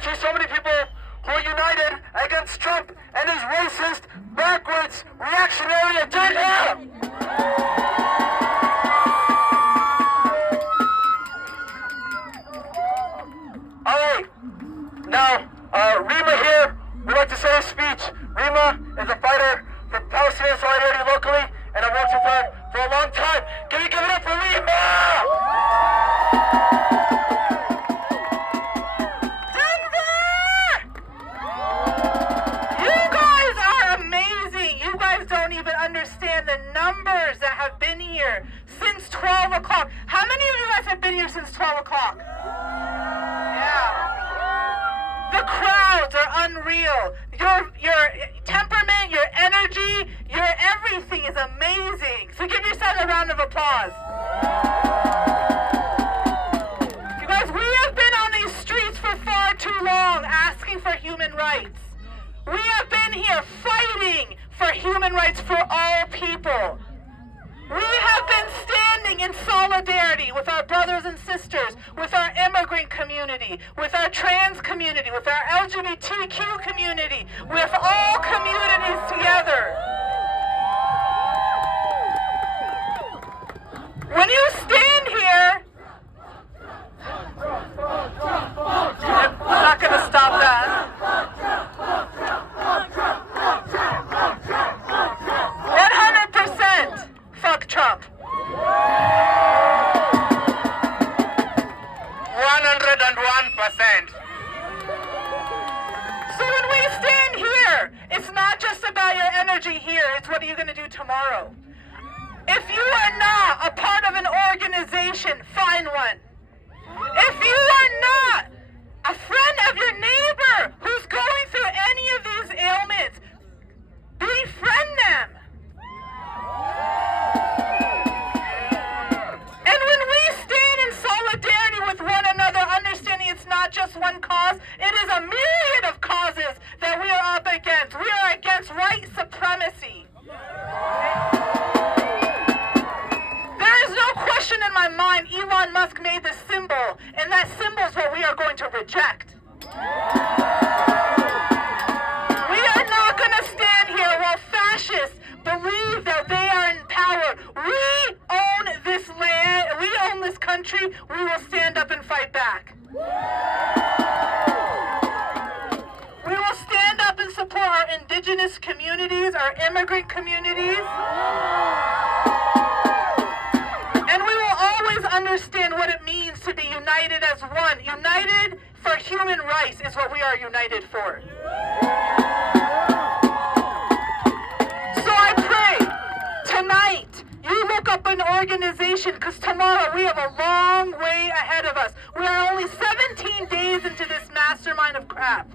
to see so many people who are united against Trump and his racist, backwards, reactionary agenda. All right, now Rima here would like to say a speech. Rima is a fighter for Palestinian solidarity locally, and I've worked with her for a long time. Can we give it up for Rima? Don't even understand the numbers that have been here since 12 o'clock. How many of you guys have been here since 12 o'clock? Yeah. The crowds are unreal. Your temperament, your energy, your everything is amazing. So give yourself a round of applause. You guys, we have been on these streets for far too long asking for human rights. We have been here fighting for human rights for all people. We have been standing in solidarity with our brothers and sisters, with our immigrant community, with our trans community, with our LGBTQ community, with all communities together. When you stand here, I'm not going to stop that. 100% fuck Trump. 101%. So when we stand here, it's not just about your energy here, it's what are you going to do tomorrow. If you are not a part of an organization, find one. If you are not a friend of your neighbor who's going through any of these ailments, befriend them. And when we stand in solidarity with one another, understanding it's not just one cause, it is a myriad of causes that we are up against. We are against white supremacy. There is no question in my mind Elon Musk made this symbol, and that symbol is what we are going to reject. We are not going to stand here while fascists believe that they are in power. We own this land. We own this country. We will stand up and fight back. We will stand up and support our indigenous communities, our immigrant communities. And we will always understand what it means to be united as one. United for human rights is what we are united for. So I pray tonight you look up an organization, because tomorrow we have a long way ahead of us. We are only 17 days into this mastermind of crap.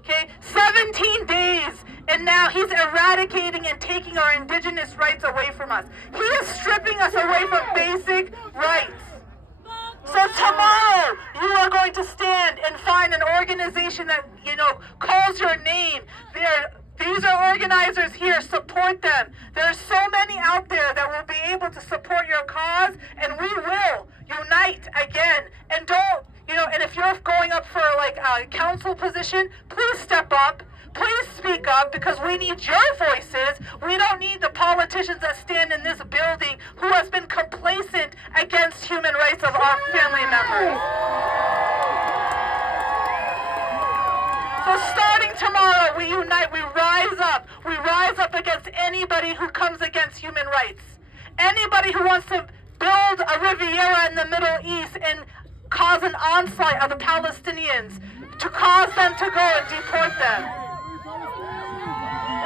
Okay? 17 days, and now he's eradicating and taking our indigenous rights away from us. He is stripping us away from basic rights. So tomorrow, you are going to stand and find an organization that, calls your name. These are organizers here. Support them. There are so many out there that will be able to support your cause, and we will unite again. And don't, and if you're going up for like a council position, please step up. Please speak up, because we need your voices. We don't need the politicians that stand in this building who has been complacent against human rights of our family members. So starting tomorrow, we unite, we rise up. We rise up against anybody who comes against human rights. Anybody who wants to build a Riviera in the Middle East and cause an onslaught of the Palestinians, to cause them to go and deport them.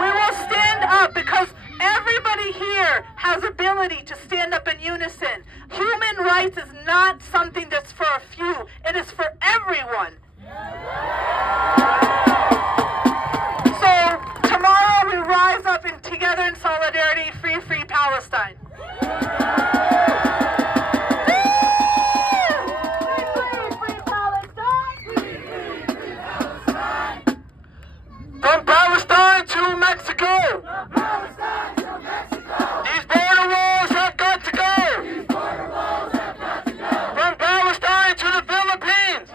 We will stand up, because everybody here has ability to stand up in unison. Human rights is not something that's for a few. It is for everyone. So tomorrow we rise up together in solidarity. Free, free Palestine. From Palestine to Mexico. These border walls have got to go. From Palestine to the Philippines.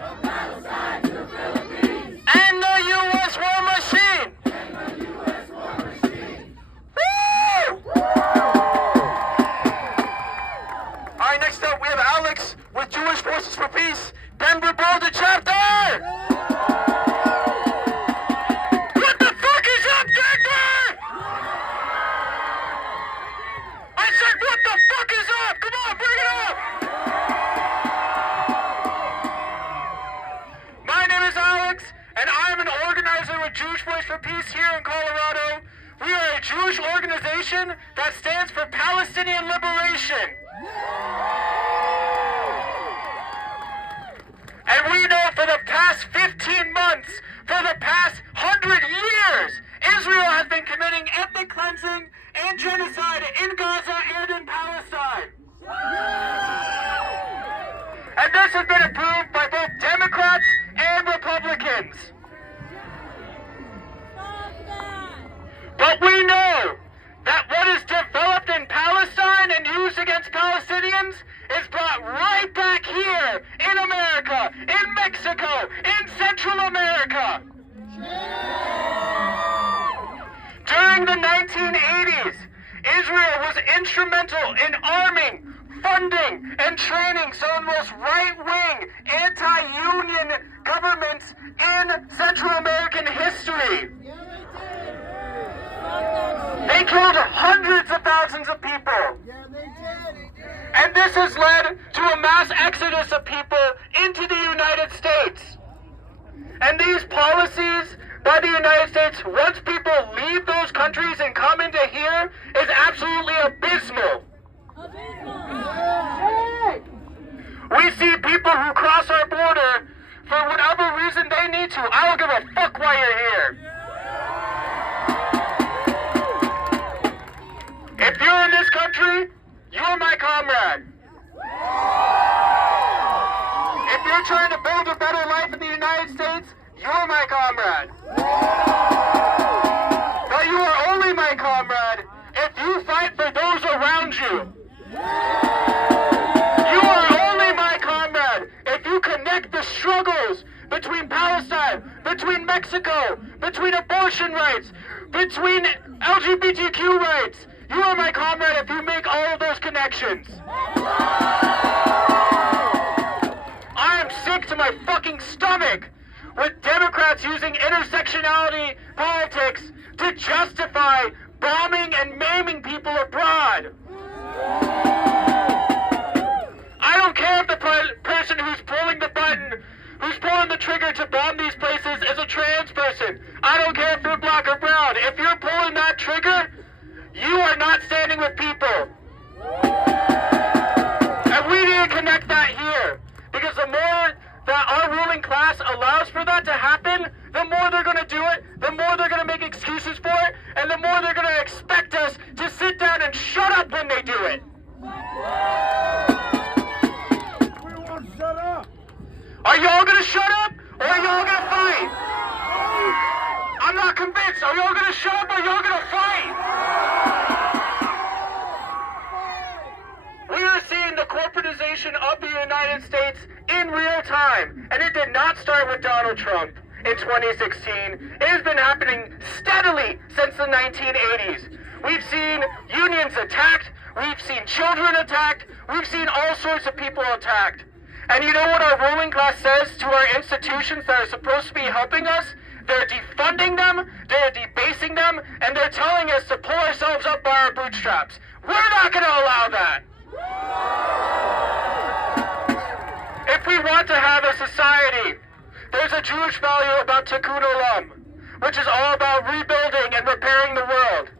and I am an organizer with Jewish Voice for Peace here in Colorado. We are a Jewish organization that stands for Palestinian liberation. And we know for the past 15 months, for the past 100 years, Israel has been committing ethnic cleansing and genocide in Gaza and in Palestine. And this has been approved by both Democrats and Republicans. But we know that what is developed in Palestine and used against Palestinians is brought right back here in America, in Mexico, in Central America. During the 1980s, Israel was instrumental in arming, funding, and training some of the most right-wing, anti-union governments in Central American history. They killed hundreds of thousands of people. And this has led to a mass exodus of people into the United States. And these policies by the United States, once people leave those countries and come into here, is absolutely abysmal. We see people who cross our border for whatever reason they need to. I don't give a fuck why you're here. If you're in this country, you're my comrade. If you're trying to build a better life in the United States, you're my comrade. But you are only my comrade if you fight for those around you. You are only my comrade if you connect the struggles between Palestine, between Mexico, between abortion rights, between LGBTQ rights. You are my comrade if you make all of those connections. I am sick to my fucking stomach with Democrats using intersectionality politics to justify bombing and maiming people abroad. I don't care if the person who's pulling the button, who's pulling the trigger to bomb these places is a trans person. I don't care if you're black or brown. If you're pulling that trigger, you are not standing with people. And we need to connect that here. Because the more that our ruling class allows for that to happen, the more they're going to do it, the more they're going to make excuses for it, and the more they're going to expect us to sit down and shut up when they do it. We won't shut up. Are y'all going to shut up, or are y'all going to fight? I'm not convinced. Are y'all going to shut up, or are y'all going to fight? We are seeing the corporatization of the United States in real time, and it did not start with Donald Trump in 2016. It has been happening steadily since the 1980s. We've seen unions attacked, we've seen children attacked, we've seen all sorts of people attacked. And you know what our ruling class says to our institutions that are supposed to be helping us? They're defunding them, they're debasing them, and they're telling us to pull ourselves up by our bootstraps. We're not going to allow that. If we want to have a society, there's a Jewish value about tikkun olam, which is all about rebuilding and repairing the world.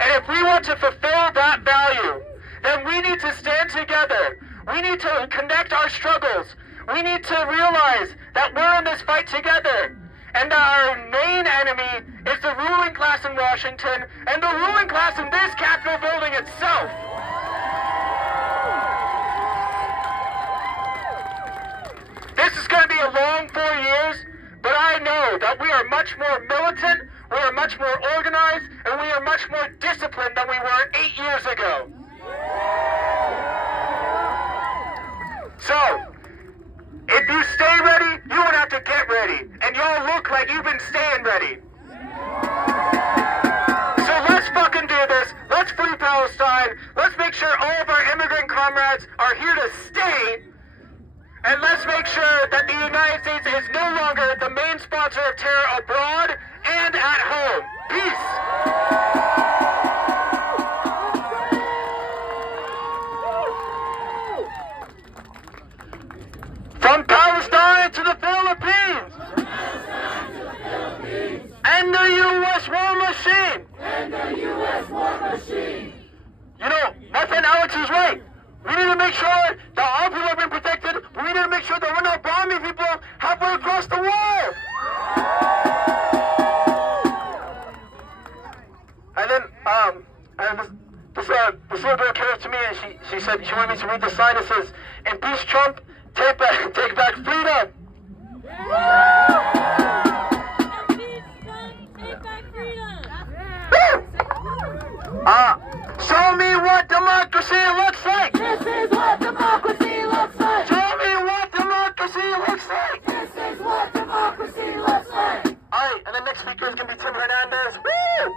And if we want to fulfill that value, then we need to stand together. We need to connect our struggles. We need to realize that we're in this fight together. And that our main enemy is the ruling class in Washington and the ruling class in this Capitol building itself. This is going to be a long 4 years, but I know that we are much more militant, we are much more organized, and we are much more disciplined than we were 8 years ago. So, if you stay ready, you would have to get ready. And y'all look like you've been staying ready. So let's fucking do this. Let's free Palestine. Let's make sure all of our immigrant comrades are here to stay. And let's make sure that the United States is no longer the main sponsor of terror abroad and at home. Peace. From Palestine to the Philippines. Alex is right. We need to make sure that our people are being protected, but we need to make sure that we're not bombing people halfway across the wall. And then, this little girl came up to me and she said she wanted me to read the sign that says, "Impeach Trump, take back freedom." Show me what democracy looks like. This is what democracy looks like. Show me what democracy looks like. This is what democracy looks like. All right, and the next speaker is going to be Tim Hernandez. Woo!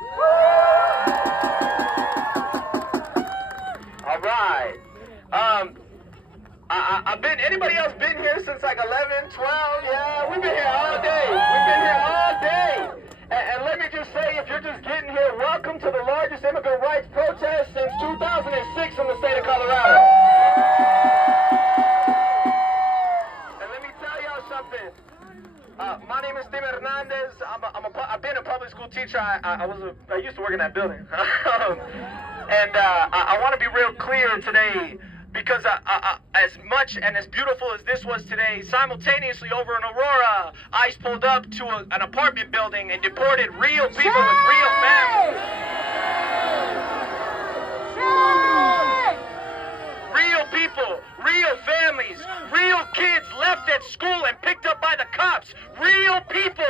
All right. I've been, anybody else been here since like 11, 12? Yeah, we've been here all day. We've been here all day. And let me just say, if you're just getting here, welcome to the largest immigrant rights protest since 2006 in the state of Colorado. And let me tell y'all something. My name is Tim Hernandez. I've been a public school teacher. I used to work in that building. And I want to be real clear today, because as much and as beautiful as this was today, simultaneously over in Aurora, ICE pulled up to an apartment building and deported real people with real families. Real people, real families, real kids left at school and picked up by the cops. Real people.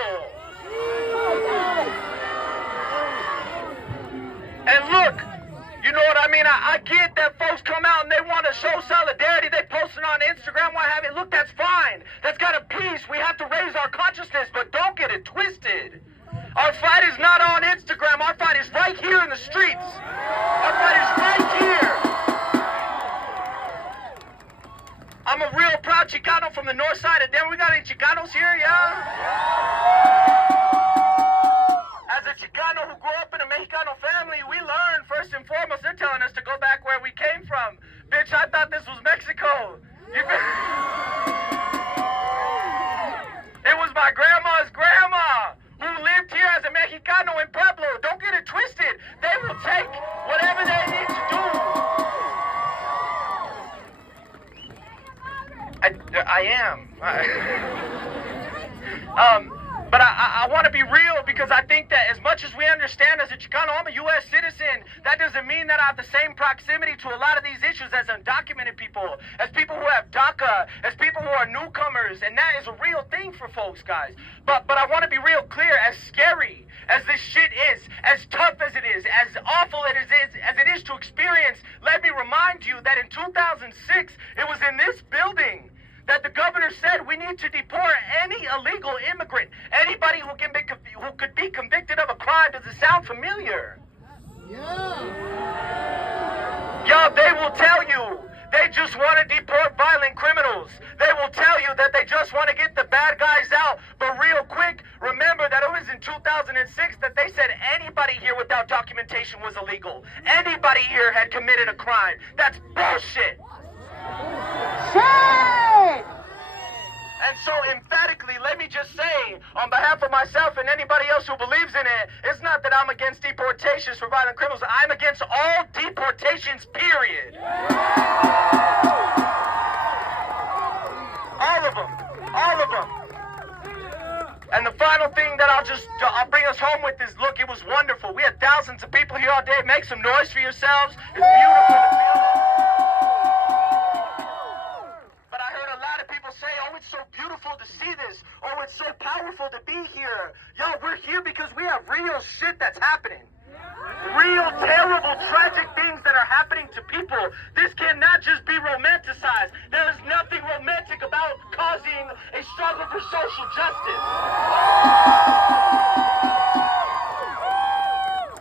And look, you know what I mean? I get that folks come out and they want to show solidarity. They post it on Instagram, what have you. Look, that's fine. That's got a piece. We have to raise our consciousness, but don't get it twisted. Our fight is not on Instagram. Our fight is right here in the streets. Our fight is right here. I'm a real proud Chicano from the north side of Denver. We got any Chicanos here, yeah? As a Chicano who grew up in a Mexicano family, we learned first and foremost, they're telling us to go back where we came from. Bitch, I thought this was Mexico. It was my grandma's grandma who lived here as a Mexicano in Pueblo. Don't get it twisted. They will take whatever they need to do. I am. But I want to be real, because I think that as much as we understand as a Chicano, I'm a U.S. citizen, that doesn't mean that I have the same proximity to a lot of these issues as undocumented people, as people who have DACA, as people who are newcomers, and that is a real thing for folks, guys. But I want to be real clear, as scary as this shit is, as tough as it is, as awful as it is to experience, let me remind you that in 2006, it was in this building that the governor said we need to deport any illegal immigrant, anybody who could be convicted of a crime. Does it sound familiar? Yeah. Yeah, they will tell you they just want to deport violent criminals. They will tell you that they just want to get the bad guys out. But real quick, remember that it was in 2006 that they said anybody here without documentation was illegal. Anybody here had committed a crime. That's bullshit. Shit! And so emphatically, let me just say, on behalf of myself and anybody else who believes in it, it's not that I'm against deportations for violent criminals. I'm against all deportations, period. All of them. All of them. And the final thing that I'll bring us home with is, look, it was wonderful. We had thousands of people here all day. Make some noise for yourselves. It's beautiful to feel it. But I heard a lot of people say, oh, it's so beautiful to see this. Oh, it's so powerful to be here. Yo, we're here because we have real shit that's happening. Real terrible, tragic things that are happening to people. This cannot just be romanticized. There is nothing romantic about causing a struggle for social justice.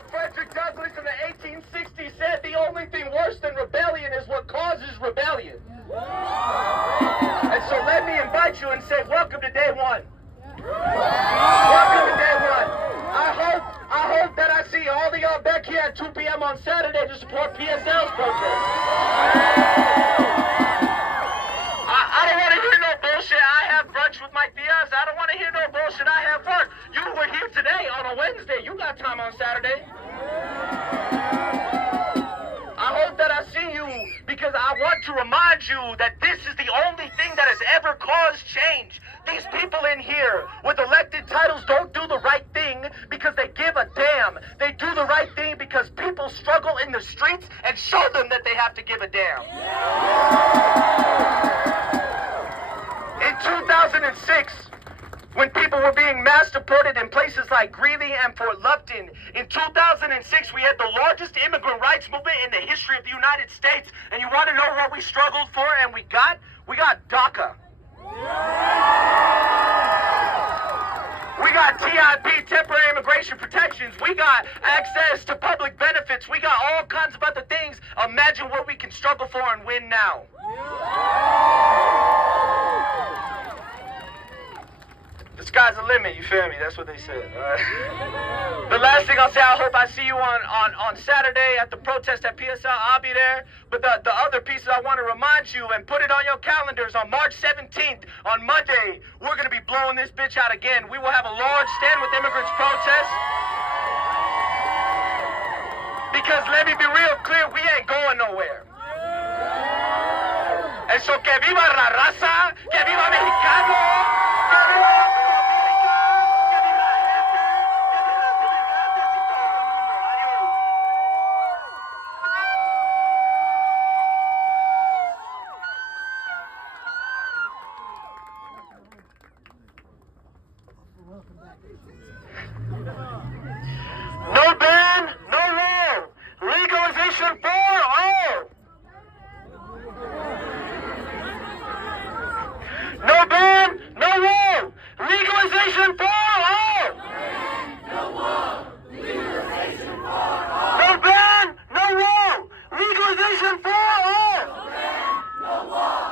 Frederick Douglass in the 1860s said the only thing worse than rebellion is what causes rebellion. And so let me invite you and say, welcome to day one. Welcome to day one. I hope that I see all of y'all back here at 2 p.m. on Saturday to support PSL's protest. I don't want to hear no bullshit. I have brunch with my tias. I don't want to hear no bullshit. I have work. You were here today on a Wednesday. You got time on Saturday. I hope that I see you want to remind you that this is the only thing that has ever caused change. These people in here with elected titles don't do the right thing because they give a damn. They do the right thing because people struggle in the streets and show them that they have to give a damn. In 2006, when people were being mass deported in places like Greeley and Fort Lupton, in 2006 we had the largest immigrant rights movement in the history of the United States. And you want to know what we struggled for and we got? We got DACA. We got TIP, temporary immigration protections. We got access to public benefits. We got all kinds of other things. Imagine what we can struggle for and win now. The sky's the limit, you feel me? That's what they said. The last thing I'll say, I hope I see you on Saturday at the protest at PSL. I'll be there. But the other pieces I want to remind you and put it on your calendars on March 17th, on Monday, we're going to be blowing this bitch out again. We will have a large stand with immigrants protest. Because let me be real clear, we ain't going nowhere. And so que viva la raza, que viva Mexicano, que viva América, que viva la gente, que viva los inmigrantes y todo el mundo. Adiós. No ban, no wall. Legalization for all. No ban, no wall. Legalization for all. No wall. Legalization for all. No ban, no wall. Legalization for all. No wall.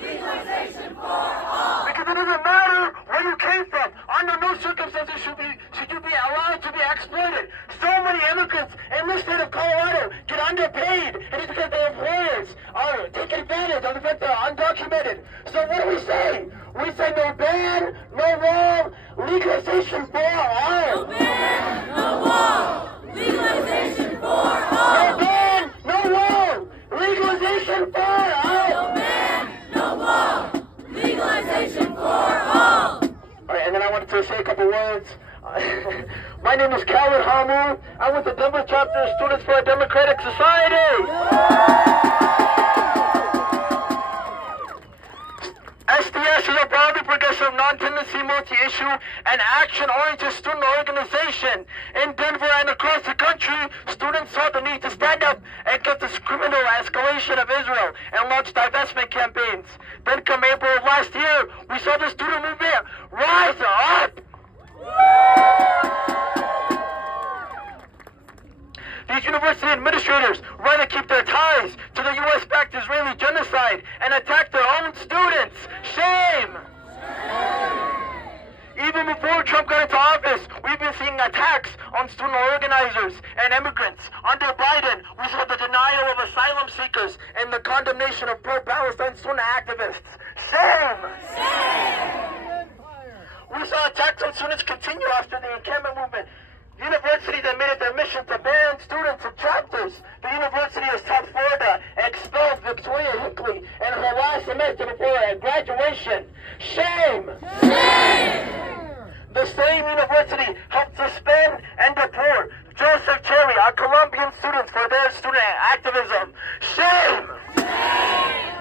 Legalization for all. Because it doesn't matter where you came from. Under no circumstances should you be allowed to be exploited. So many immigrants in the state of Colorado get underpaid, and it's because their employers are taking advantage of the fact they're undocumented. So what do we say? We say no ban, no wall, legalization for all. No ban, no wall, legalization for all. No ban, no wall, legalization for all. No ban, no wall, legalization for all. All right, and then I wanted to say a couple words. My name is Calvin Hamu. I'm with the Denver chapter of Students for a Democratic Society. SDS is a broadly progressive, non-tendency, multi-issue, and action-oriented student organization. In Denver and across the country, students saw the need to stand up against this criminal escalation of Israel and launch divestment campaigns. Then come April of last year, we saw the student movement rise up. These university administrators rather keep their ties to the U.S.-backed Israeli genocide and attack their own students. Shame! Even before Trump got into office, we've been seeing attacks on student organizers and immigrants. Under Biden, we saw the denial of asylum seekers and the condemnation of pro-Palestine student activists. Shame! Shame! We saw attacks on students continue after the encampment movement. Universities admitted their mission to ban students and chapters. The University of South Florida expelled Victoria Hinckley and her last semester before graduation. Shame! Shame! The same university helped suspend and deport Joseph Cherry, our Colombian students, for their student activism. Shame! Shame!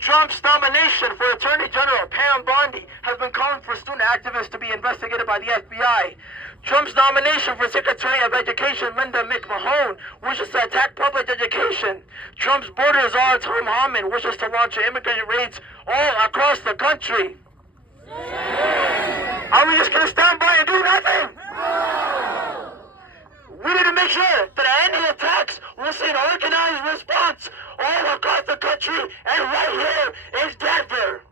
Trump's nomination for Attorney General Pam Bondi has been calling for student activists to be investigated by the FBI. Trump's nomination for Secretary of Education Linda McMahon wishes to attack public education. Trump's border czar Tom Homan wishes to launch immigrant raids all across the country. Are we just going to stand by and do nothing? No! We need to make sure that any attacks will see an organized response all across the country, and right here is Denver.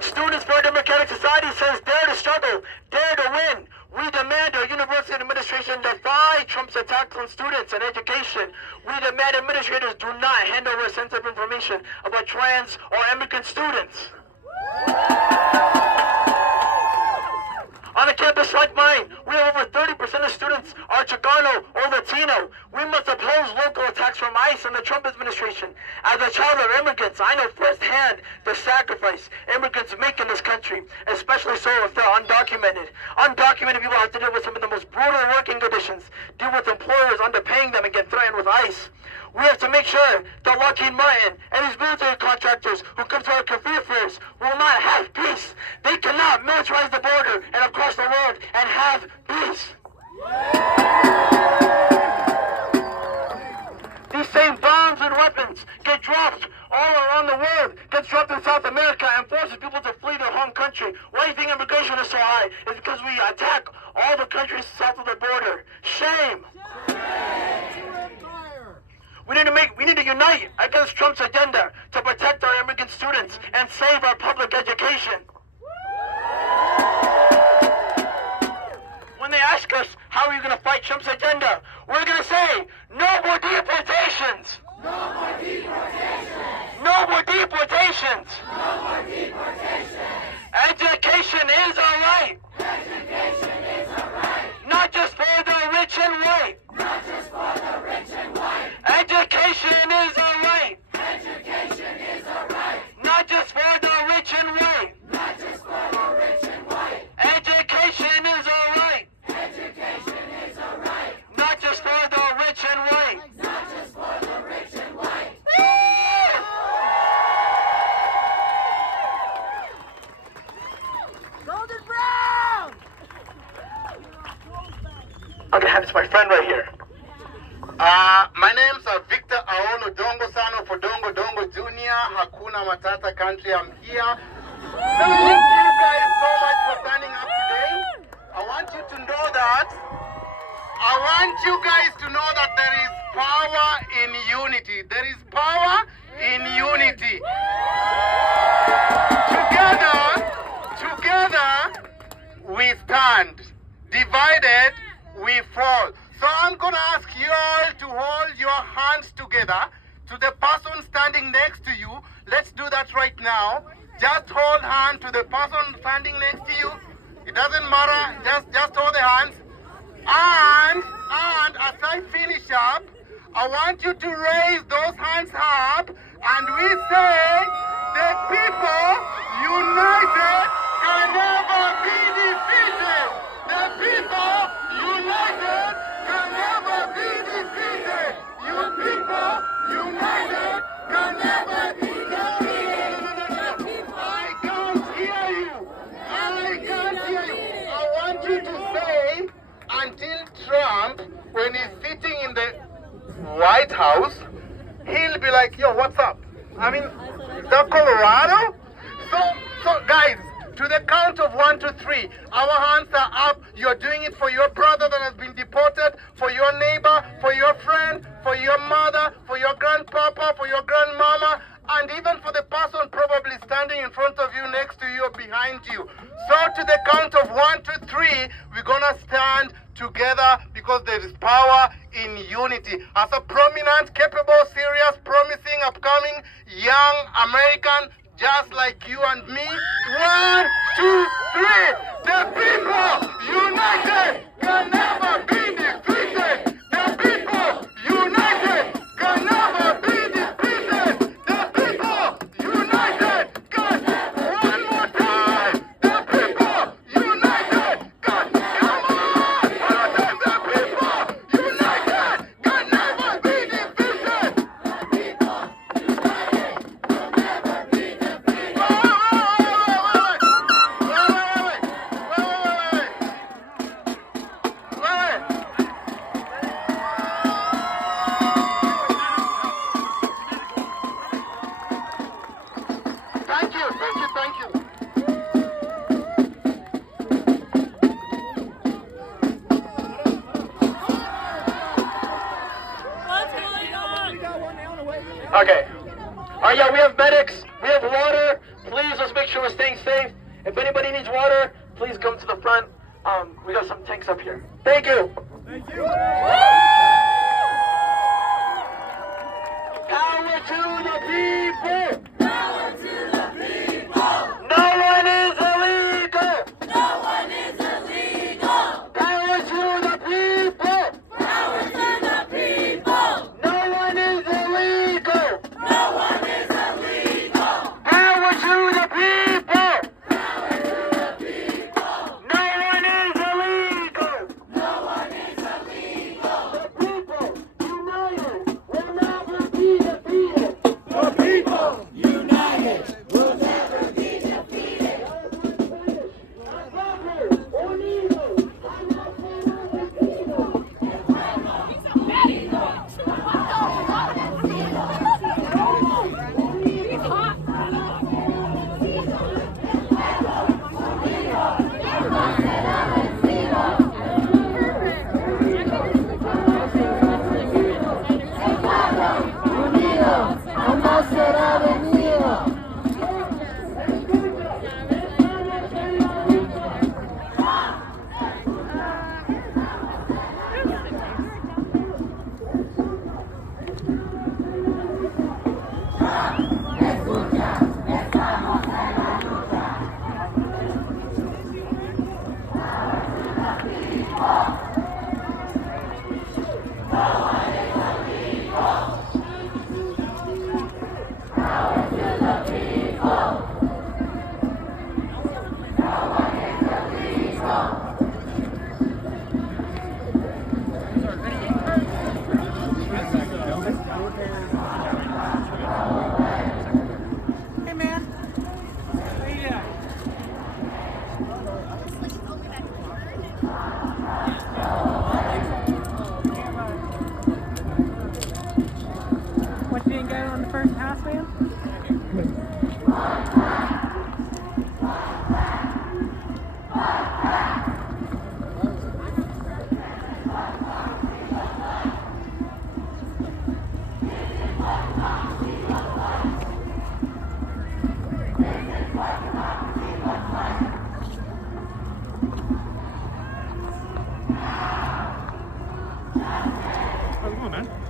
Students for a Democratic Society says dare to struggle, dare to win. We demand our university administration defy Trump's attacks on students and education. We demand administrators do not hand over sensitive information about trans or immigrant students. On a campus like mine, we We have over 30% of students are Chicano or Latino. We must oppose local attacks from ICE and the Trump administration. As a child of immigrants, I know firsthand the sacrifice immigrants make in this country, especially so if they're undocumented. Undocumented people have to deal with some of the most brutal working conditions, deal with employers underpaying them and get threatened with ICE. We have to make sure that Lockheed Martin and his military contractors who come to our career fairs will not have peace. They cannot militarize the border and across the world and have peace. These same bombs and weapons get dropped all around the world, gets dropped in South America and forces people to flee their home country. Why do you think immigration is so high? It's because we attack all the countries south of the border. Shame! We need to unite against Trump's agenda to protect our immigrant students and save our public education. When they ask us, how are you going to fight Trump's agenda? We're going to say, no more deportations! No more deportations! No more deportations! No more deportations! Education is a right! Education is a right! Not just for the rich and white! Not just for the rich and white! Education is a right! Education is a right! Not just for the rich and white! Not just for the rich and white! Education is a right! Education is a right! Not just for the rich and white! Not just for the rich and white! Golden Brown! I'm gonna have this my friend right here. My name's Victor Aolo Dongo Sano for Dongo Dongo Junior, Hakuna Matata Country. I'm here. Thank you guys so much for turning up today. I want you to know that there is power in unity. There is power in unity. Together we stand. Divided we fall. So I'm going to ask you all to hold your hands together to the person standing next to you. Let's do that right now. Just hold hand to the person standing next to you. It doesn't matter. Just hold the hands. And as I finish up, I want you to raise those hands up and we say, the people united can never be defeated. The people united can never be defeated. You people united can never be defeated. I can't hear you. I want you to say, until Trump, when he's sitting in the White House, he'll be like, yo, what's up? I mean, is that Colorado? So guys, to the count of 1 to 3, our hands are up. You're doing it for your brother that has been deported, for your neighbor, for your friend, for your mother, for your grandpapa, for your grandmama, and even for the person probably standing in front of you, next to you, or behind you. So to the count of 1 to 3, we're gonna stand together because there is power in unity. As a prominent, capable, serious, promising, upcoming young American just like you and me, 1, 2, 3. The people united can never be defeated. The people united can never be defeated. The people united can never. One more time. The people united can. Come on. One more time. The people united can never be defeated. The people united will never be defeated. Thank you. What's going on? Okay. Yeah, we have medics. We have water. Please, let's make sure we're staying safe. If anybody needs water, please come to the front. We got some tanks up here. Thank you. Thank you. Power to the people. Power to the people! No one is illegal. No one is illegal! Power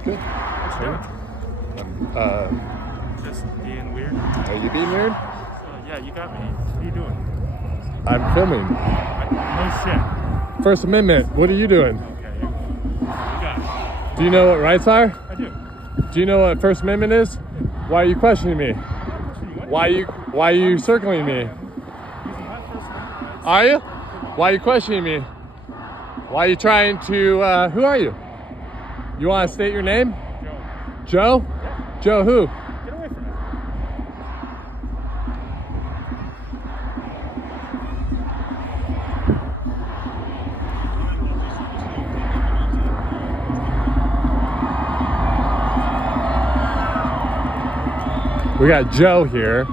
Good. What you doing? Just being weird. Are you being weird? Yeah, you got me. What are you doing? I'm filming. No shit. First Amendment. What are you doing? Okay. You got it. Do you know what rights are? I do. Do you know what First Amendment is? Why are you questioning me? Why are you circling me? Are you? Why are you questioning me? Why are you trying to, who are you? You want to state your name? Joe. Joe? Joe who? Get away from me. We got Joe here.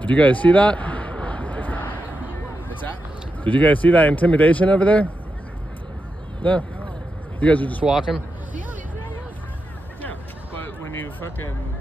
Did you guys see that? What's that? Did you guys see that intimidation over there? No? You guys are just walking? Yeah, but when you fucking